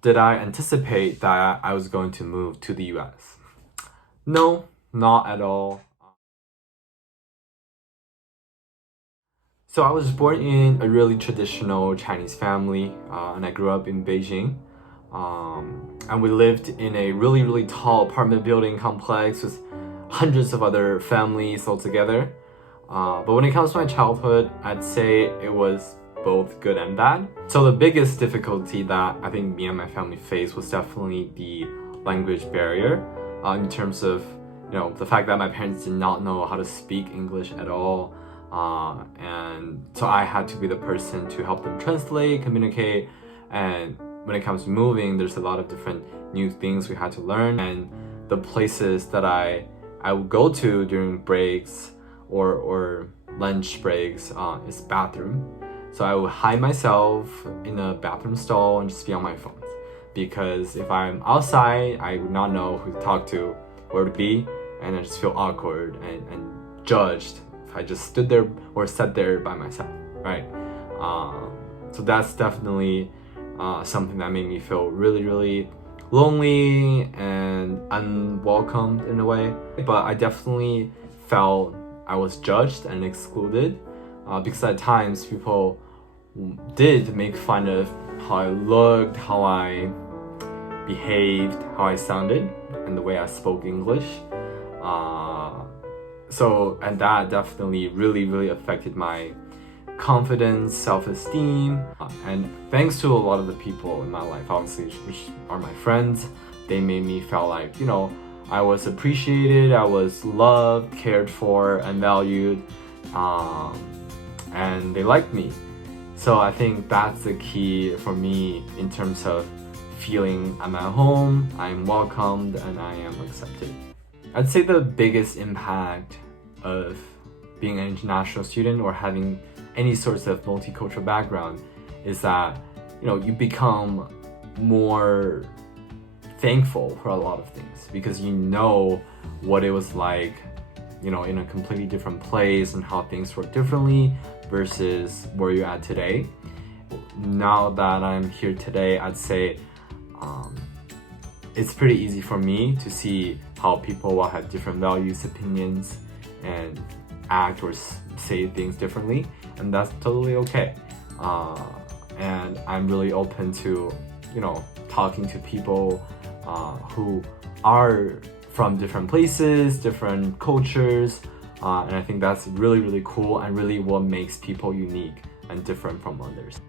Did I anticipate that I was going to move to the US? No, not at all. So I was born in a really traditional Chinese family, and I grew up in Beijing. And we lived in a really, really tall apartment building complex with hundreds of other families all together. But when it comes to my childhood, I'd say it was both good and bad. So the biggest difficulty that I think me and my family faced was definitely the language barrier, in terms of the fact that my parents did not know how to speak English at all. And so I had to be the person to help them translate, communicate, and when it comes to moving, there's a lot of different new things we had to learn. And the places that I would go to during breaks or lunch breaks is bathroom. So I would hide myself in a bathroom stall and just be on my phone, because if I'm outside, I would not know who to talk to, where to be, and I just feel awkward and judged if I just stood there or sat there by myself, right? So that's definitely something that made me feel really, really lonely and unwelcomed in a way. But I definitely felt I was judged and excluded, because at times people did make fun of how I looked, how I behaved, how I sounded, and the way I spoke English. And that definitely really, really affected my confidence, self-esteem, and thanks to a lot of the people in my life, obviously, which are my friends, they made me feel like, I was appreciated, I was loved, cared for, and valued, and they liked me. So I think that's the key for me in terms of feeling I'm at home, I'm welcomed, and I am accepted. I'd say the biggest impact of being an international student or having any sorts of multicultural background is that you become more thankful for a lot of things, because you know what it was like in a completely different place and how things work differently versus where you're at today. Now that I'm here today, I'd say it's pretty easy for me to see how people will have different values, opinions, and act or say things differently, and that's totally okay. And I'm really open to talking to people who are from different places, different cultures, and I think that's really, really cool and really what makes people unique and different from others.